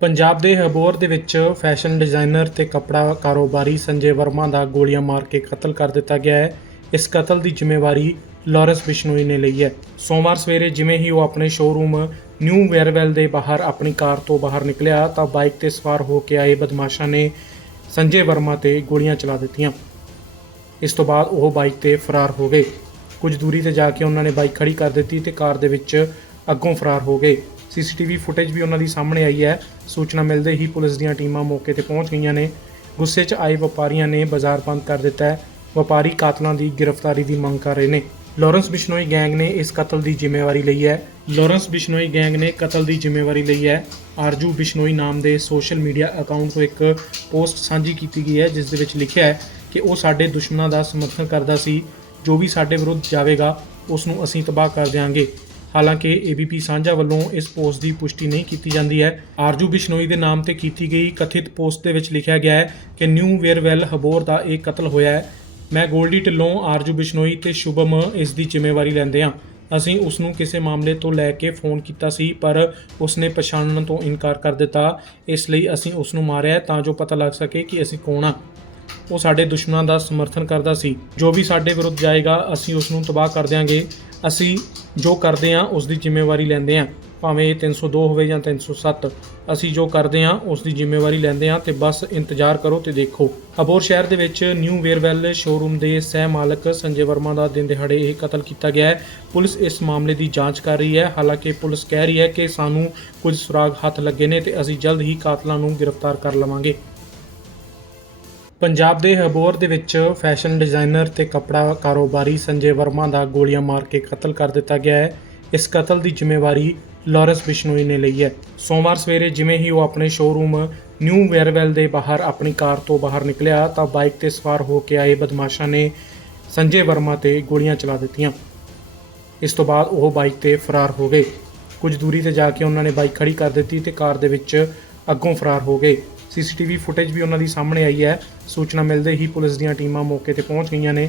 ਪੰਜਾਬ ਦੇ ਹਬੋਰ ਦੇ ਵਿੱਚ ਫੈਸ਼ਨ ਡਿਜ਼ਾਈਨਰ ਤੇ ਕੱਪੜਾ ਕਾਰੋਬਾਰੀ ਸੰਜੇ ਵਰਮਾ ਦਾ ਗੋਲੀਆਂ ਮਾਰ ਕੇ ਕਤਲ ਕਰ ਦਿੱਤਾ ਗਿਆ ਹੈ। ਇਸ ਕਤਲ ਦੀ ਜ਼ਿੰਮੇਵਾਰੀ ਲਾਰੈਂਸ ਬਿਸ਼ਨੋਈ ਨੇ ਲਈ ਹੈ। ਸੋਮਵਾਰ ਸਵੇਰੇ ਜਿਵੇਂ ਹੀ ਉਹ ਆਪਣੇ ਸ਼ੋਰੂਮ ਨਿਊ ਵੇਅਰਵੈਲ ਦੇ ਬਾਹਰ ਆਪਣੀ ਕਾਰ ਤੋਂ ਬਾਹਰ ਨਿਕਲਿਆ ਤਾਂ ਬਾਈਕ ਤੇ ਸਵਾਰ ਹੋ ਕੇ ਆਏ ਬਦਮਾਸ਼ਾਂ ਨੇ ਸੰਜੇ ਵਰਮਾ ਤੇ ਗੋਲੀਆਂ ਚਲਾ ਦਿੱਤੀਆਂ। ਇਸ ਤੋਂ ਬਾਅਦ ਉਹ ਬਾਈਕ ਤੇ ਫਰਾਰ ਹੋ ਗਏ। ਕੁਝ ਦੂਰੀ ਤੇ ਜਾ ਕੇ ਉਹਨਾਂ ਨੇ ਬਾਈਕ ਖੜੀ ਕਰ ਦਿੱਤੀ ਤੇ ਕਾਰ ਦੇ ਵਿੱਚ ਅੱਗੋਂ ਫਰਾਰ ਹੋ ਗਏ। ਸੀਸੀਟੀਵੀ ਫੁਟੇਜ ਵੀ ਉਹਨਾਂ ਦੀ ਸਾਹਮਣੇ ਆਈ ਹੈ। ਸੂਚਨਾ ਮਿਲਦੇ ਹੀ ਪੁਲਿਸ ਦੀਆਂ ਟੀਮਾਂ ਮੌਕੇ ਤੇ ਪਹੁੰਚ ਗਈਆਂ ਨੇ। ਗੁੱਸੇ 'ਚ ਆਏ ਵਪਾਰੀਆਂ ਨੇ ਬਾਜ਼ਾਰ ਬੰਦ ਕਰ ਦਿੱਤਾ ਹੈ। ਵਪਾਰੀ ਕਾਤਲਾਂ ਦੀ ਗ੍ਰਿਫਤਾਰੀ ਦੀ ਮੰਗ ਕਰ ਰਹੇ ਨੇ। ਲਾਰੈਂਸ ਬਿਸ਼ਨੋਈ ਗੈਂਗ ਨੇ ਇਸ ਕਤਲ ਦੀ ਜ਼ਿੰਮੇਵਾਰੀ ਲਈ ਹੈ। ਲਾਰੈਂਸ ਬਿਸ਼ਨੋਈ ਗੈਂਗ ਨੇ ਕਤਲ ਦੀ ਜ਼ਿੰਮੇਵਾਰੀ ਲਈ ਹੈ। ਆਰਜੂ ਬਿਸ਼ਨੋਈ ਨਾਮ ਦੇ ਸੋਸ਼ਲ ਮੀਡੀਆ ਅਕਾਊਂਟ ਤੋਂ ਇੱਕ ਪੋਸਟ ਸਾਂਝੀ ਕੀਤੀ ਗਈ ਹੈ, ਜਿਸ ਦੇ ਵਿੱਚ ਲਿਖਿਆ ਹੈ ਕਿ ਉਹ ਸਾਡੇ ਦੁਸ਼ਮਣਾਂ ਦਾ ਸਮਰਥਨ ਕਰਦਾ ਸੀ। ਜੋ ਵੀ ਸਾਡੇ ਵਿਰੁੱਧ ਜਾਵੇਗਾ, ਉਸ ਨੂੰ ਅਸੀਂ ਤਬਾਹ ਕਰ ਦਿਆਂਗੇ। ਹਾਲਾਂਕਿ ਏਬੀਪੀ ਸਾਂਝਾ ਵੱਲੋਂ ਇਸ ਪੋਸਟ ਦੀ ਪੁਸ਼ਟੀ ਨਹੀਂ ਕੀਤੀ ਜਾਂਦੀ ਹੈ। ਆਰਜੂ ਬਿਸ਼ਨੋਈ ਦੇ ਨਾਮ ਤੇ ਕੀਤੀ ਗਈ ਕਥਿਤ ਪੋਸਟ ਦੇ ਵਿੱਚ ਲਿਖਿਆ ਗਿਆ ਹੈ ਕਿ ਨਿਊ ਵੇਅਰਵੈਲ ਹਬੋਰ ਦਾ ਇਹ ਕਤਲ ਹੋਇਆ ਹੈ। ਮੈਂ ਗੋਲਡੀ ਢਿੱਲੋਂ, ਆਰਜੂ ਬਿਸ਼ਨੋਈ ਤੇ ਸ਼ੁਭਮ ਇਸ ਦੀ ਜ਼ਿੰਮੇਵਾਰੀ ਲੈਂਦੇ ਹਾਂ। ਅਸੀਂ ਉਸ ਨੂੰ ਕਿਸੇ ਮਾਮਲੇ ਤੋਂ ਲੈ ਕੇ ਫੋਨ ਕੀਤਾ ਸੀ, ਪਰ ਉਸਨੇ ਪਛਾਣਨ ਤੋਂ ਇਨਕਾਰ ਕਰ ਦਿੱਤਾ। ਇਸ ਲਈ ਅਸੀਂ ਉਸ ਨੂੰ ਮਾਰਿਆ ਤਾਂ ਜੋ ਪਤਾ ਲੱਗ ਸਕੇ ਕਿ ਅਸੀਂ ਕੌਣ ਹਾਂ। ਉਹ ਸਾਡੇ ਦੁਸ਼ਮਣਾਂ ਦਾ ਸਮਰਥਨ ਕਰਦਾ ਸੀ। ਜੋ ਵੀ ਸਾਡੇ ਵਿਰੁੱਧ ਜਾਏਗਾ, ਅਸੀਂ ਉਸ ਨੂੰ ਤਬਾਹ ਕਰ ਦਿਆਂਗੇ। ਅਸੀਂ ਜੋ ਕਰਦੇ ਹਾਂ, ਉਸ ਦੀ ਜ਼ਿੰਮੇਵਾਰੀ ਲੈਂਦੇ ਹਾਂ। ਭਾਵੇਂ ਇਹ 302 ਹੋਵੇ ਜਾਂ 307 ਅਸੀਂ ਜੋ ਕਰਦੇ ਹਾਂ, ਉਸ ਦੀ ਜ਼ਿੰਮੇਵਾਰੀ ਲੈਂਦੇ ਹਾਂ ਤੇ ਬਸ ਇੰਤਜ਼ਾਰ ਕਰੋ ਤੇ ਦੇਖੋ। ਅਬੋਰ ਸ਼ਹਿਰ ਦੇ ਵਿੱਚ ਨਿਊ ਵੇਅਰਵੈਲ ਸ਼ੋਰੂਮ ਦੇ ਸਹਿ ਮਾਲਕ ਸੰਜੇ ਵਰਮਾ ਦਾ ਦਿਨ ਦਿਹਾੜੇ ਇਹ ਕਤਲ ਕੀਤਾ ਗਿਆ ਹੈ। ਪੁਲਿਸ ਇਸ ਮਾਮਲੇ ਦੀ ਜਾਂਚ ਕਰ ਰਹੀ ਹੈ। ਹਾਲਾਂਕਿ ਪੁਲਿਸ ਕਹਿ ਰਹੀ ਹੈ ਕਿ ਸਾਨੂੰ ਕੁਝ ਸੁਰਾਗ ਹੱਥ ਲੱਗੇ ਨੇ ਤੇ ਅਸੀਂ ਜਲਦ ਹੀ ਕਾਤਲਾਂ ਨੂੰ ਗ੍ਰਿਫਤਾਰ ਕਰ ਲਵਾਂਗੇ। ਪੰਜਾਬ ਦੇ ਹਬੋਰ ਦੇ ਵਿੱਚ ਫੈਸ਼ਨ ਡਿਜ਼ਾਈਨਰ ਤੇ ਕੱਪੜਾ ਕਾਰੋਬਾਰੀ ਸੰਜੇ ਵਰਮਾ ਦਾ ਗੋਲੀਆਂ ਮਾਰ ਕੇ ਕਤਲ ਕਰ ਦਿੱਤਾ ਗਿਆ ਹੈ। ਇਸ ਕਤਲ ਦੀ ਜ਼ਿੰਮੇਵਾਰੀ ਲਾਰੈਂਸ ਬਿਸ਼ਨੋਈ ਨੇ ਲਈ ਹੈ। ਸੋਮਵਾਰ ਸਵੇਰੇ ਜਿਵੇਂ ਹੀ ਉਹ ਆਪਣੇ ਸ਼ੋਰੂਮ ਨਿਊ ਵੇਅਰਵੈਲ ਦੇ ਬਾਹਰ ਆਪਣੀ ਕਾਰ ਤੋਂ ਬਾਹਰ ਨਿਕਲਿਆ ਤਾਂ ਬਾਈਕ ਤੇ ਸਵਾਰ ਹੋ ਕੇ ਆਏ ਬਦਮਾਸ਼ਾਂ ਨੇ ਸੰਜੇ ਵਰਮਾ ਤੇ ਗੋਲੀਆਂ ਚਲਾ ਦਿੱਤੀਆਂ। ਇਸ ਤੋਂ ਬਾਅਦ ਉਹ ਬਾਈਕ ਤੇ ਫਰਾਰ ਹੋ ਗਏ। ਕੁਝ ਦੂਰੀ ਤੇ ਜਾ ਕੇ ਉਹਨਾਂ ਨੇ ਬਾਈਕ ਖੜੀ ਕਰ ਦਿੱਤੀ ਤੇ ਕਾਰ ਦੇ ਵਿੱਚ ਅੱਗੋਂ ਫਰਾਰ ਹੋ ਗਏ। ਸੀਸੀਟੀਵੀ ਫੁਟੇਜ ਵੀ ਉਹਨਾਂ ਦੀ ਸਾਹਮਣੇ ਆਈ ਹੈ। ਸੂਚਨਾ ਮਿਲਦੇ ਹੀ ਪੁਲਿਸ ਦੀਆਂ ਟੀਮਾਂ ਮੌਕੇ ਤੇ ਪਹੁੰਚ ਗਈਆਂ ਨੇ।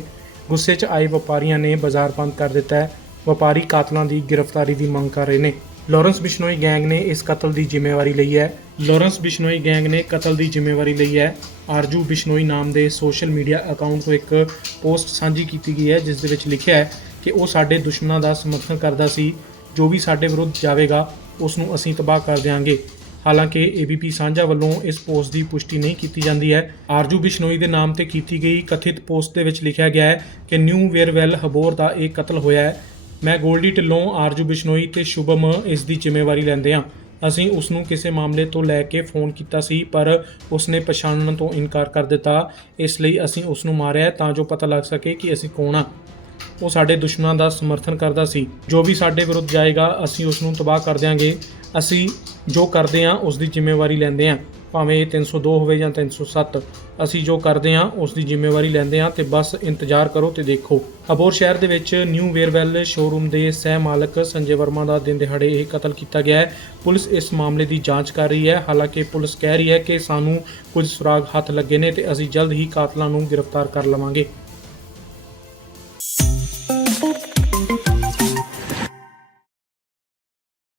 ਗੁੱਸੇ 'ਚ ਆਏ ਵਪਾਰੀਆਂ ਨੇ ਬਾਜ਼ਾਰ ਬੰਦ ਕਰ ਦਿੱਤਾ ਹੈ। ਵਪਾਰੀ ਕਾਤਲਾਂ ਦੀ ਗ੍ਰਿਫਤਾਰੀ ਦੀ ਮੰਗ ਕਰ ਰਹੇ ਨੇ। ਲਾਰੈਂਸ ਬਿਸ਼ਨੋਈ ਗੈਂਗ ਨੇ ਇਸ ਕਤਲ ਦੀ ਜ਼ਿੰਮੇਵਾਰੀ ਲਈ ਹੈ। ਲਾਰੈਂਸ ਬਿਸ਼ਨੋਈ ਗੈਂਗ ਨੇ ਕਤਲ ਦੀ ਜ਼ਿੰਮੇਵਾਰੀ ਲਈ ਹੈ। ਆਰਜੂ ਬਿਸ਼ਨੋਈ ਨਾਮ ਦੇ ਸੋਸ਼ਲ ਮੀਡੀਆ ਅਕਾਊਂਟ ਤੋਂ ਇੱਕ ਪੋਸਟ ਸਾਂਝੀ ਕੀਤੀ ਗਈ ਹੈ, ਜਿਸ ਦੇ ਵਿੱਚ ਲਿਖਿਆ ਹੈ ਕਿ ਉਹ ਸਾਡੇ ਦੁਸ਼ਮਣਾਂ ਦਾ ਸਮਰਥਨ ਕਰਦਾ ਸੀ। ਜੋ ਵੀ ਸਾਡੇ ਵਿਰੁੱਧ ਜਾਵੇਗਾ, ਉਸ ਨੂੰ ਅਸੀਂ ਤਬਾਹ ਕਰ ਦਿਆਂਗੇ। ਹਾਲਾਂਕਿ ਏਬੀਪੀ ਸਾਂਝਾ ਵੱਲੋਂ ਇਸ ਪੋਸਟ ਦੀ ਪੁਸ਼ਟੀ ਨਹੀਂ ਕੀਤੀ ਜਾਂਦੀ ਹੈ। ਆਰਜੂ ਬਿਸ਼ਨੋਈ ਦੇ ਨਾਮ ਤੇ ਕੀਤੀ ਗਈ ਕਥਿਤ ਪੋਸਟ ਦੇ ਵਿੱਚ ਲਿਖਿਆ ਗਿਆ ਹੈ ਕਿ ਨਿਊ ਵੇਅਰਵੈਲ ਹਬੋਰ ਦਾ ਇਹ ਕਤਲ ਹੋਇਆ ਹੈ। ਮੈਂ ਗੋਲਡੀ ਢਿੱਲੋਂ, ਆਰਜੂ ਬਿਸ਼ਨੋਈ ਤੇ ਸ਼ੁਭਮ ਇਸ ਦੀ ਜ਼ਿੰਮੇਵਾਰੀ ਲੈਂਦੇ ਹਾਂ। ਅਸੀਂ ਉਸ ਨੂੰ ਕਿਸੇ ਮਾਮਲੇ ਤੋਂ ਲੈ ਕੇ ਫੋਨ ਕੀਤਾ ਸੀ, ਪਰ ਉਸਨੇ ਪਛਾਣਨ ਤੋਂ ਇਨਕਾਰ ਕਰ ਦਿੱਤਾ। ਇਸ ਲਈ ਅਸੀਂ ਉਸ ਨੂੰ ਮਾਰਿਆ ਤਾਂ ਜੋ ਪਤਾ ਲੱਗ ਸਕੇ ਕਿ ਅਸੀਂ ਕੌਣ ਹਾਂ। ਉਹ ਸਾਡੇ ਦੁਸ਼ਮਣਾਂ ਦਾ ਸਮਰਥਨ ਕਰਦਾ ਸੀ। ਜੋ ਵੀ ਸਾਡੇ ਵਿਰੁੱਧ ਜਾਏਗਾ, ਅਸੀਂ ਉਸ ਨੂੰ ਤਬਾਹ ਕਰ ਦਿਆਂਗੇ। ਅਸੀਂ ਜੋ ਕਰਦੇ ਹਾਂ ਉਸ ਦੀ ਜ਼ਿੰਮੇਵਾਰੀ ਲੈਂਦੇ ਹਾਂ। ਭਾਵੇਂ ਇਹ 302 ਹੋਵੇ ਜਾਂ 307 ਅਸੀਂ ਜੋ ਕਰਦੇ ਹਾਂ ਉਸ ਦੀ ਜ਼ਿੰਮੇਵਾਰੀ ਲੈਂਦੇ ਹਾਂ ਤੇ ਬਸ ਇੰਤਜ਼ਾਰ ਕਰੋ ਤੇ ਦੇਖੋ। ਅਬੋਰ ਸ਼ਹਿਰ ਦੇ ਵਿੱਚ ਨਿਊ ਵੇਅਰਵੈਲ ਸ਼ੋਰੂਮ ਦੇ ਸਹਿ ਮਾਲਕ ਸੰਜੇ ਵਰਮਾ ਦਾ ਦਿਨ ਦਿਹਾੜੇ ਇਹ ਕਤਲ ਕੀਤਾ ਗਿਆ ਹੈ। ਪੁਲਿਸ ਇਸ ਮਾਮਲੇ ਦੀ ਜਾਂਚ ਕਰ ਰਹੀ ਹੈ। ਹਾਲਾਂਕਿ ਪੁਲਿਸ ਕਹਿ ਰਹੀ ਹੈ ਕਿ ਸਾਨੂੰ ਕੁਝ ਸੁਰਾਗ ਹੱਥ ਲੱਗੇ ਨੇ ਤੇ ਅਸੀਂ ਜਲਦ ਹੀ ਕਾਤਲਾਂ ਨੂੰ ਗ੍ਰਿਫਤਾਰ ਕਰ ਲਵਾਂਗੇ।